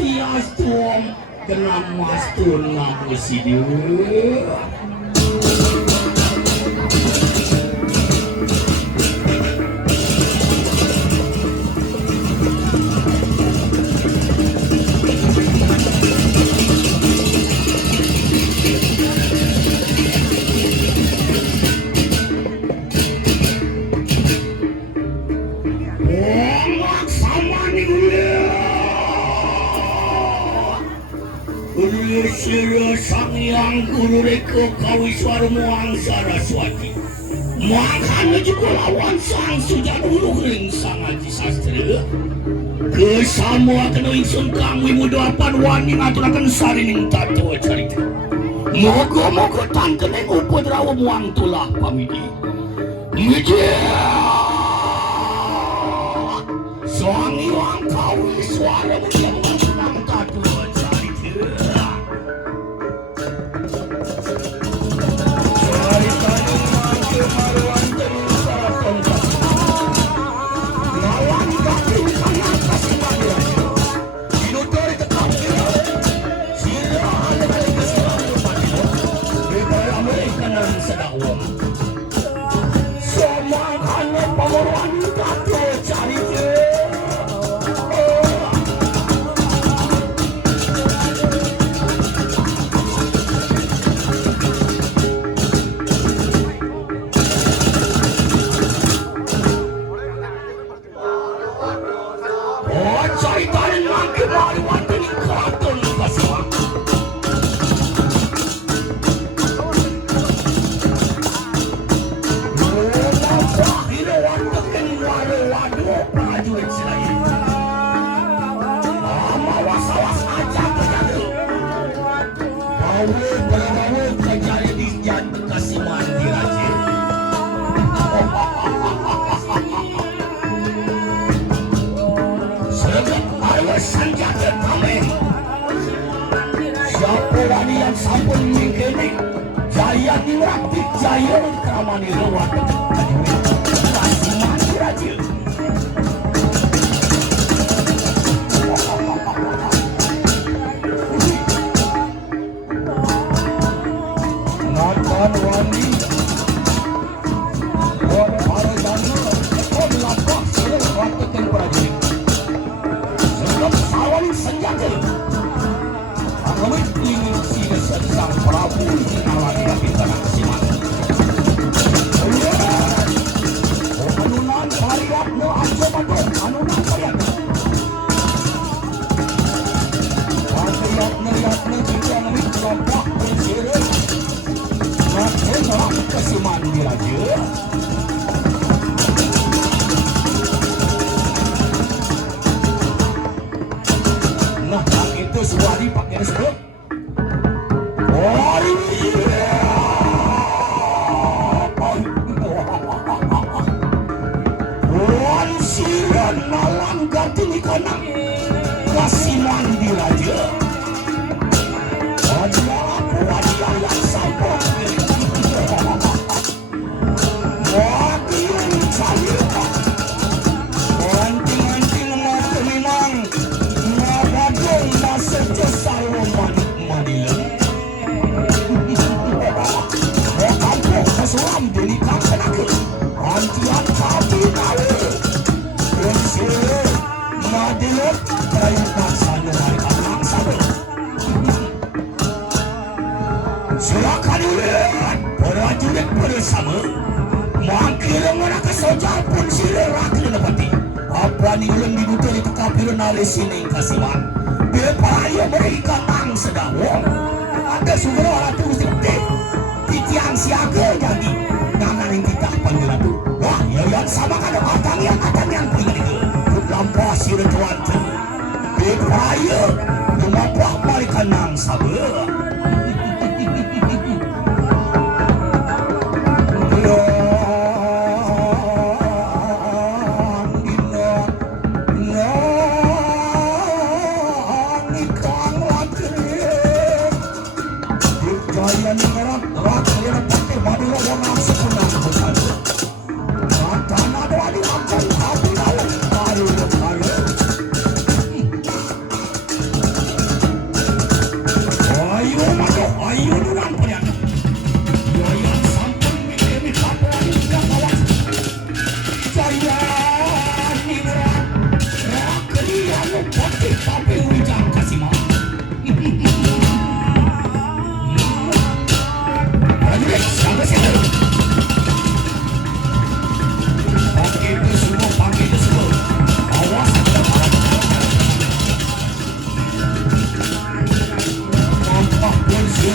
Swastiastu Namastu Namo Buddhaya. Sira Sang Hyang Guru Reka Kawiswara Muang Saraswati Muang juga lawan Sang Sujatuluh Ring Sang Aji Sastra Kesamua kena ingsun kang wimudapan wani ngaturaken sarining tato carita moga-moga tan keneng upadrawa muang tulah pamidi media Sang Hyang Kawiswara muang tunang tato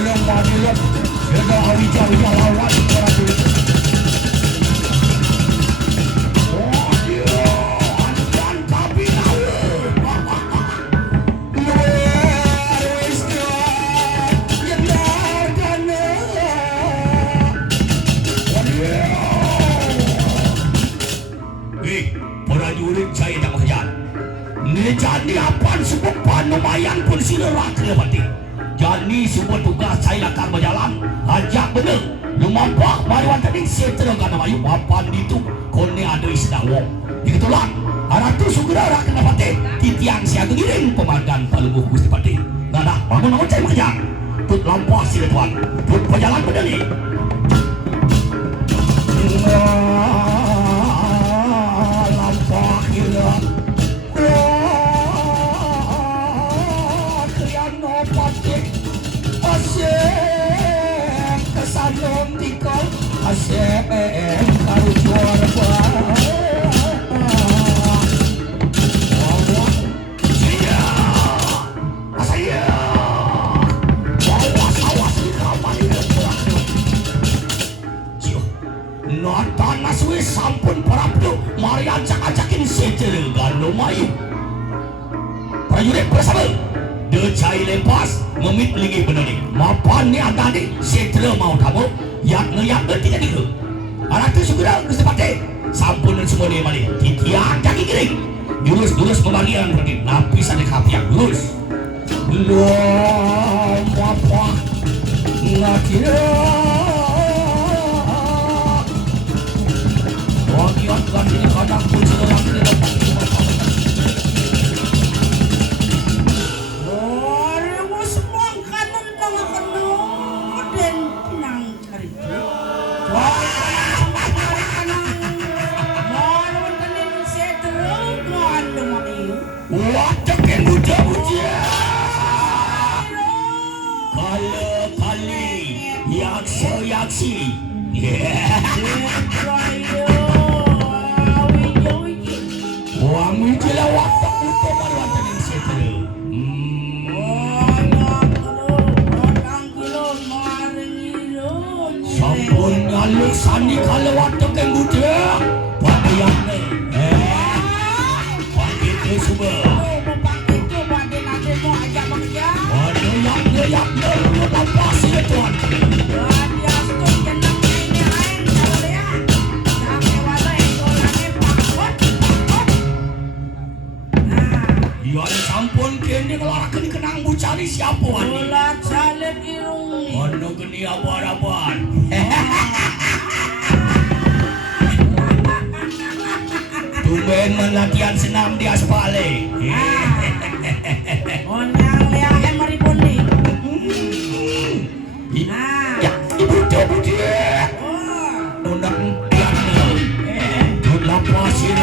yang madilat Seda awi jauh lawan para duit oh dia andan tapi nawe luar wisna jendagana prajurit saya tak bekerjaan ni jadi apaan sebepan lumayan pun silerak kelebati jadi sebuah tugas saya akan berjalan ajak bener lumampak mariwan tadi saya terangkan nama yuk apaan itu kone ada istilah wong diketulan aratu segera rak kena pati titiang siaga giring pemandan palubuh gusti pati nada bangun saya bekerja tut lampah sila tuan tut berjalan bener ni lampah gila asyik kesanung tikau asyik karu juara saya asaya awas di kamar ini cio nonton naswi sampun paraplu mari acak-acakin sejeregan lumayan prajurit bersama decai lepas memit lagi benar ni mapan ni ada ni setra mau kamu yak tidak dulu anak tu segera kesempatan sampun dan semua ni mali titiang kaki kering lurus pembagian pergi napis ada kapiak lurus belum apa nak kira bagian kan ini kadang pun seorang ni dapat yaksi wang itulah waktu untuk mariwan yang seteru sampun ngaluk sani kalau waktu yang budak pada yang ni pada itu semua pada yang ni apa sih tuan sampun kini kelar kini kenang bucari siapa wani ulat salib irung ono kini abar-abar tumben latihan senam di aspale onyang liang emaripun ni ya ibu dia undang piano tulang pasir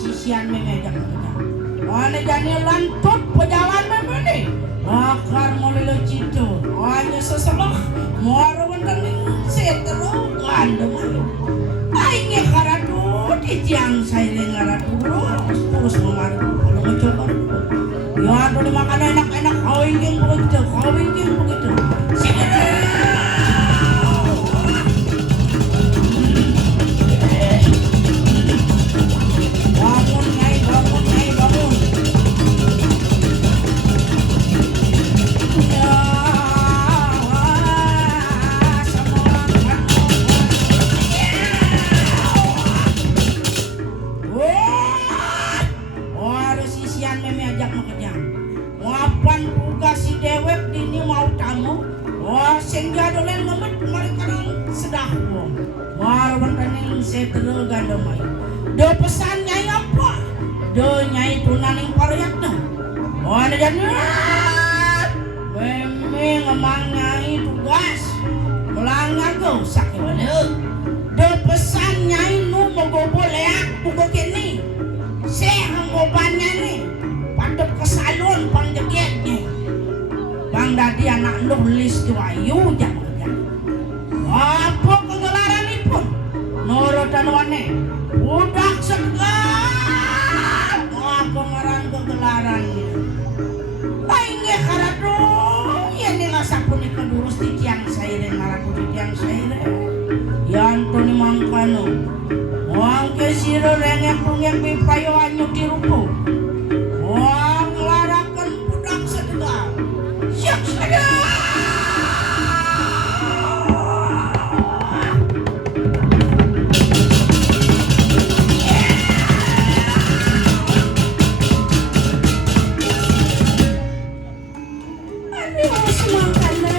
sisian memejak memejak. Ane jani lantut pejalan memene. Bakar molilo cito. Ane seselah muara wendeng setero gandem ayo. Aingnya karatu di tiang saya ngaratu terus memaru kalau mencoba. Ya aduh dimakan enak-enak kawingin begitu. Sini bangun nyai bangun. Ya semua kan. Harus isian meme ajak makanya. Ngapan buka si dewek dini mau tamu. Wah sing gadolen memet mereka sedah wong. Warwan pening setero gandamai. Do pesan nyai apa? Do nyai tunaning paryatna. Wah ada jadi. Meme ngemang nyai tugas. Melanggar go sakit. Do pesan nyai nu mogo leak buka kini. Saya ngobannya nih, padep ke salon panggedetnya. Bang Dadi anak nulis diwayu jangan. Apa kegelaran pun, norotan wane, udah segar. Apa ngaran kegelarannya? Aingnya karatu, ya nila sapuni kedurus di tiang saire ngaraku di tiang saire. Ya Antoni mangkano. Wang ke siro rengek pungek pipayo anyo dirupo. Wang larakan budak sedekah. Siap sedekah. Aduh semangkana.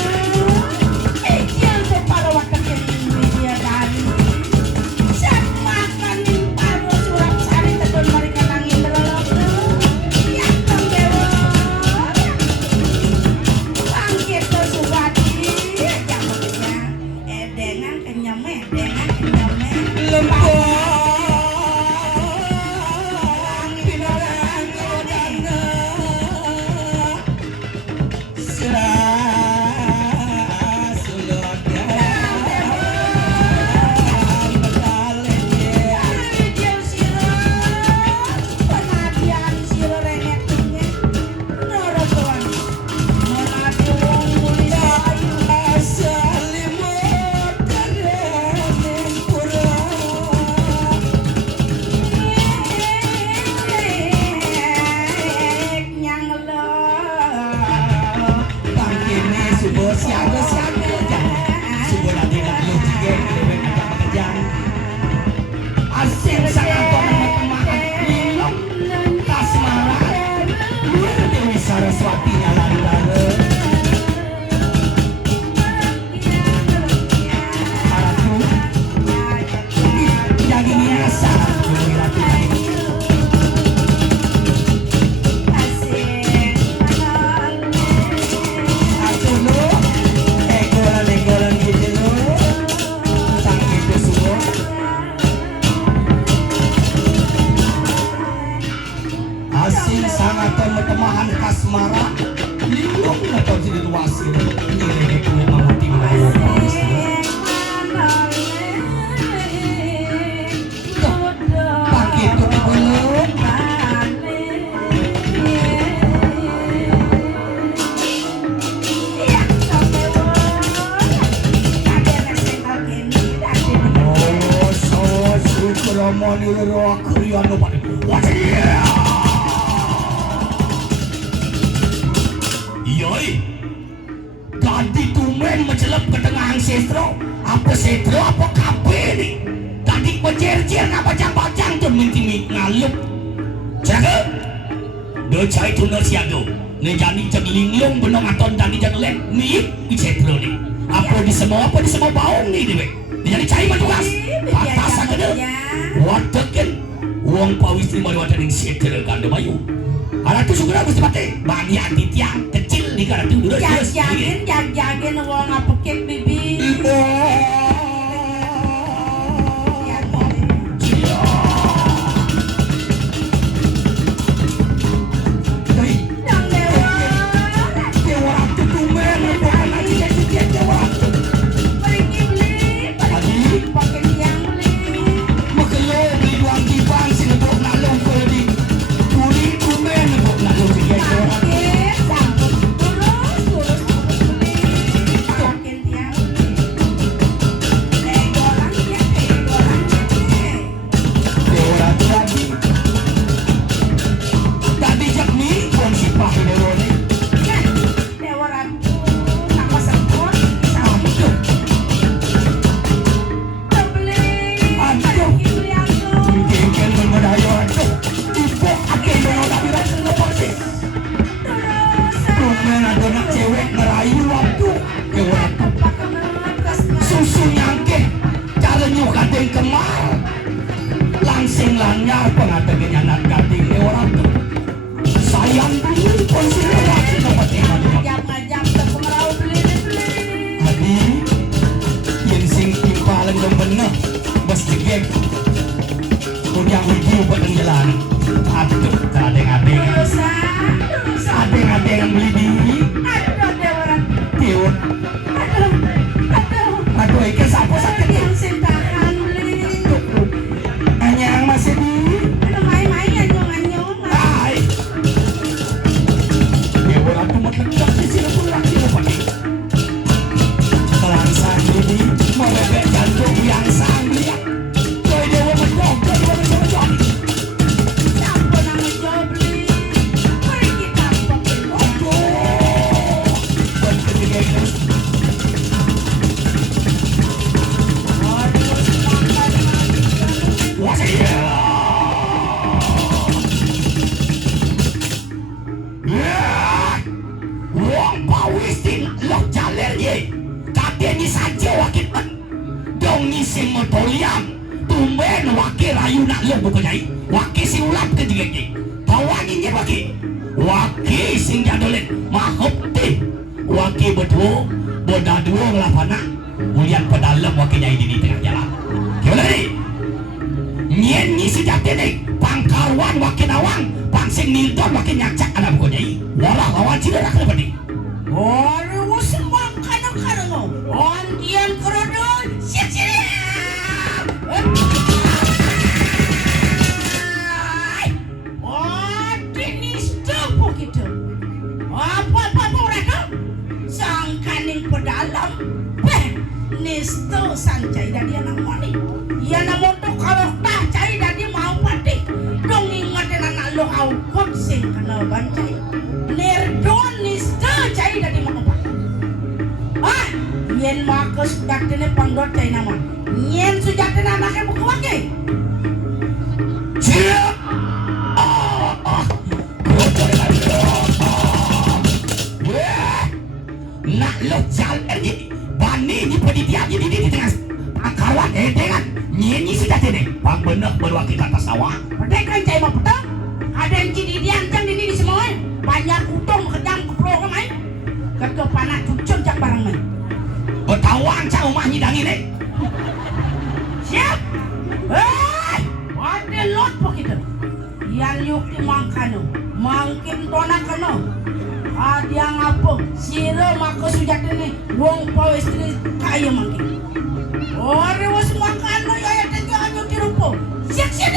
Jangan separa wakil ini dia dari. Yoi, tadi tumen mencelap ke tengah sestro, apa sestro apa kape ni? Tadi berjer-jer nak bajang-bajang tu minti ngalup. Jaga, dia cai tu nasi ado. Ni jadi jag linglung benong aton tadi jag lek ni sestro ni. Apa di semua baung ni dia. Dia jadi cai matugas. Atas ada. Watakan uang pawis lima wadah yang sestro kan dia bayu. Anak tu suka mesti mati. Bagi anti tiang kecil di kana tu dulu. Jagin uang apa kek bibi. Lanyar pengatengin anak gading ni orang tu. Sayang dulu konsiderasi dapat iman. Ngajak pengrau beli. Adi, yang sing timpalan yang benar, mesti geng. Kunyang hiji buat yang jalan. Aduh, adeng-adeng. Dosa. Adeng-adeng yang beli diri. Aduh, dewaran. Tiut. Aduh, ikan sapu sakit. Yang sentakan beli. Hanya yang masih di. Main-main anyong-anyong. Ay. Dewaran tu matlagak di sila pun laki lupa ni. Kelangsang ini merebek jantung yang sang liat. Kau dewa menjog, dewa menjog. Siapa nama jual beli? Mari kita pakai. Aduh. Berketiga itu. Aduh, makan. Wah saya. Wong pawisin lok jaler ye. Katanya saja wakil man. Dong ngisi motoliam. Tumben wakil rayu nak lo bukannya. Wakil si ulap ketiga ye. Tawangin ye wakil. Wakil sing jadolen. Mahop tih. Wakil betul. Boda dua ngelapana. Ulian pedalam wakilnya ini di tengah jalan. Gimana ni? Nyen ngisi jati ni. Pangkarwan wakil nawang. Pangsing nildon wakil nyacak anak bukannya. Walah lawan cedera ke depan ni. Aduh, sembang kadang-kadang. Ontian kerodol. Siap-siap. Nisto po gitu. Apa-apa mereka? Sangkaning pedalam. Nisto sancai dari anak moni. Ya namun tu kalau tak cai dari mau pati. Dong ingatin anak lo aukot sing kena bancai. Nerdon nisto cai dari mau pati. Yen makas datene pangdot cai nama. Yen sujatene anaknya buku wake. Siap. Nak lo jalan ni. Bani ni pendidikan ni di tengah. Pangkarwan dengan nyanyi si jati ni. Pang benak berwakil kata sawah. Perdekan cai mau petang. Ada yang cidi diancang di sini semua. Banyak utong kedang kepro kamai. Kekepanak cucun cak barang mai. Bertawang cak rumah nyidang ini. Siap. Ada lot po kita. Yang yuk dimangkano. Mangkin tona kano. Ada apa? Siro mako sujat ini. Wong pau istri kaya mangkin. Ore was makano ya ya tengah anyo kirupo. Siap-siap.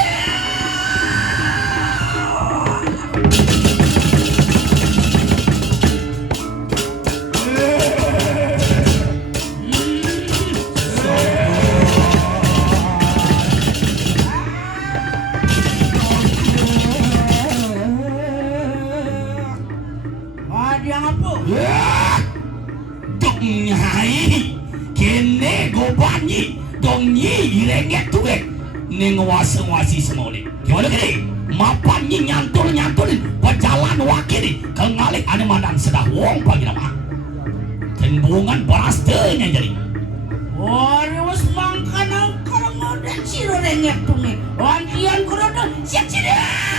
Dong nyai kene gobanyi dong nyi irenget tuwek ning wasi semua ni. Gimana kini? Mapan nyi nyantul berjalan wakil ni kengalik ane mandan sedah wong pagi nama. Tembungan berastanya jadi. Warus mangkana kalau ngodan siro rengek tunge. Wantian kerodo siap-siap.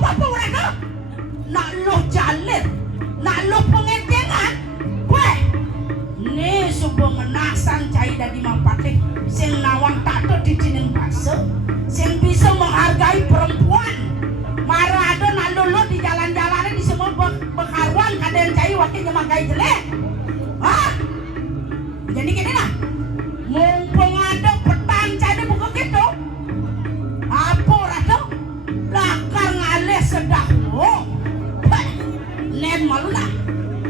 Apa mereka? Nak lo jalan, nak lo pengetengan. Weh, ni subuh menasan cai dari mampatih. Sing nawang tato di cining basa, sing bisa menghargai perempuan. Marah ada nak lo di jalan-jalan di semua bekarwan kadang cai wakil nyemakai jelek. Hah? Jadi kini lah. Mumpung ada petan cai buka gitu. Apa rasa? Lakar ngalih sedah wong. Nen malu lah.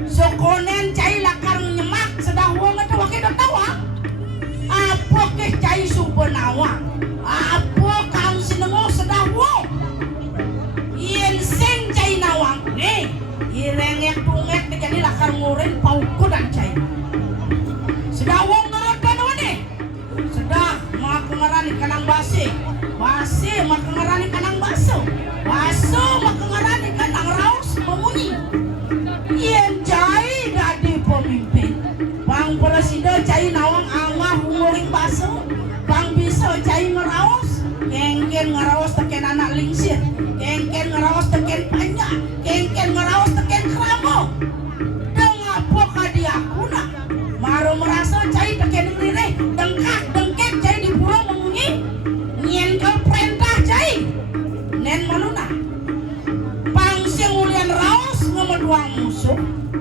Sokonen cai lakar nyemak sedah wong itu wakil dah tahu. Apa ke cai subenawa? Apa kang sinengo sedah wong? Yen sing cai nawang nih. Irengek tungek jadi lakar ngurin pauku dan cai. Sedah wong nurut kan nih. Sedah mak ngarani kanang basi. Basi mak ngarani kanang baso. Baso mak ngarani kanang raus memunyi. ikan maraos teken keramo. Dengapo kadi aku nak. Maro merasa cai teken rire dengkek cai di pura mengunyi. Nyen kau perintah cai. Nen manuna. Pangsing ulian raos ngemeduang musuh.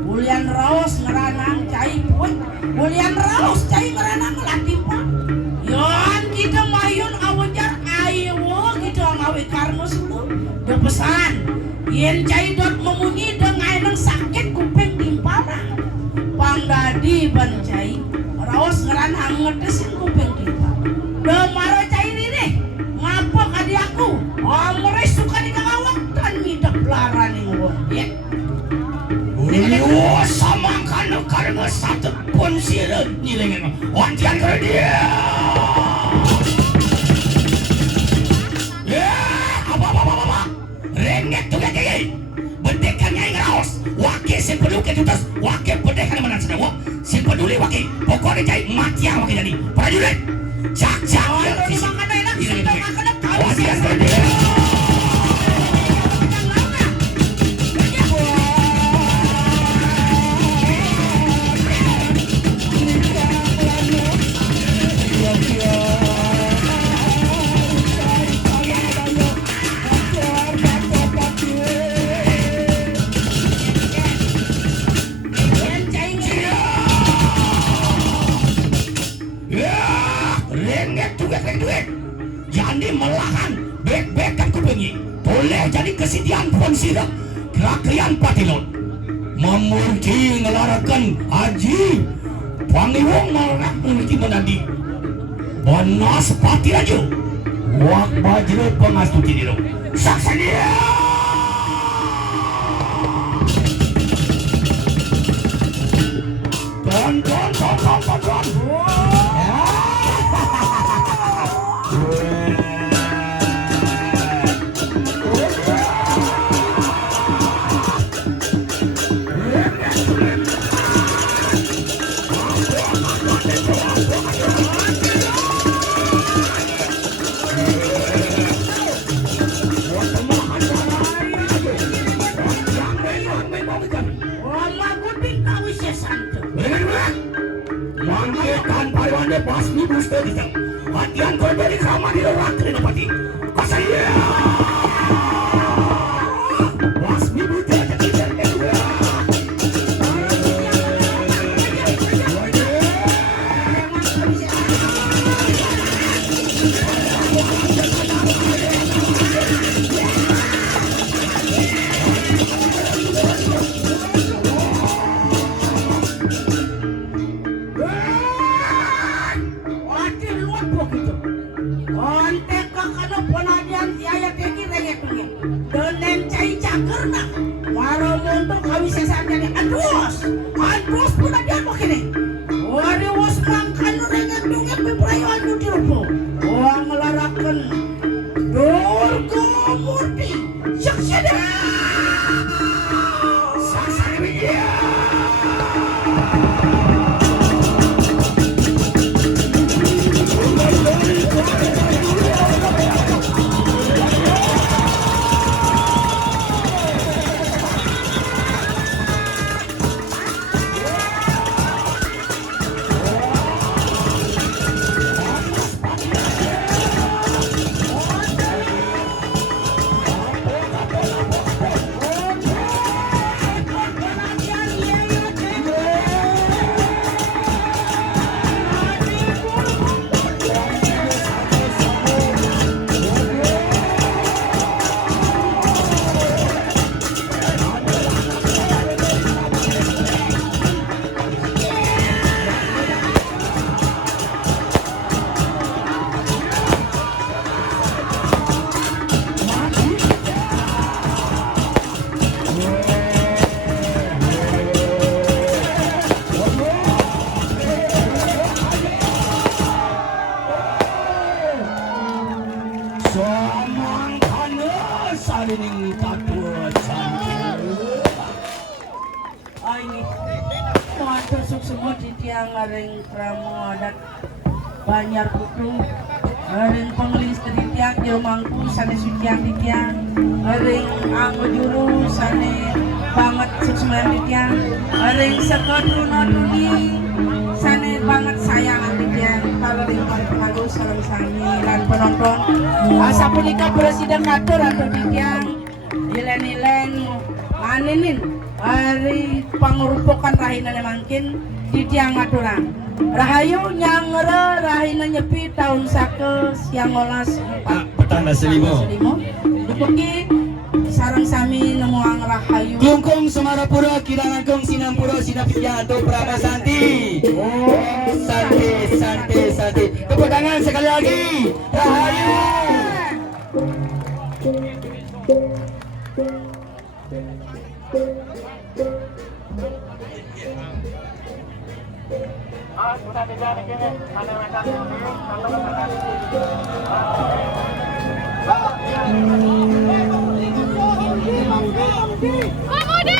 Ulian raos ngeranang cai puet. Ulian raos cai ngeranang latipa. Yon kita mayun awajar ayo kita ngawi karmus itu. Do pesan. Yen cai dot memunyi dengan sakit kuping timpana. Pangdadi ban cai. Raos ngeranang ngedesin kuping timpa. Do maro cai ini. Ngapa kadi aku? Amre suka dikawakkan midak laran yang wong ya. Uliwa samangkan karena satu pun sirah nilainya wantian ke dia. Ya, apa. Renget tuh kayak bedekannya yang raos. Wakil simpelu ketutas, wakil bedekan mana sedang wak. Simpeduli wakil, pokoknya jahit mati yang wakil jadi prajurit. Jak. Makan enak, sudah makan kau. Wantian ke dia. Jadi melahan bek-bekan kubengi boleh jadi kesediaan pun sirah kerakian patilon memurti ngelarakan haji pangiwong ngelak mengerti menandi banas pati raju wak bajro pengastuti dilo saksania ton Pasmi buste ditang hatian kau dari kamar di luar kena pati kasaya pasmi buste aja kita kedua Adus pun ada begini. Waduh, was mangkan rengat dunget bebrayan di rupo. Wah ngelarakan Durga Murti. Saksada. Saksada. salining tatua cantik. Ini matusuk semua di tiang areng kramo adat Banyar Putu Aring panglis tadi tiang di rumahku sana suciang di tiang. Aring anggo juru sana banget sukseman di tiang. Aring sekodru noduni sana banget sayangan di tiang. Kalau lingkungan pengagus salam sami dan penonton. Asa punika presiden ngatur atau di tiang. Ilen-ilen aninin hari pangurupokan rahina mangkin di tiang ngaturan. Rahayu nyangre rahina nyepi tahun sakes yang ngolas petanda selimo dukuki sarang sami nemuang rahayu Klungkung Semarapura Kirangangkung Sinampura Sinapijanto Pranasanti. Santi. Tepuk tangan sekali lagi. Rahayu. Mamudi!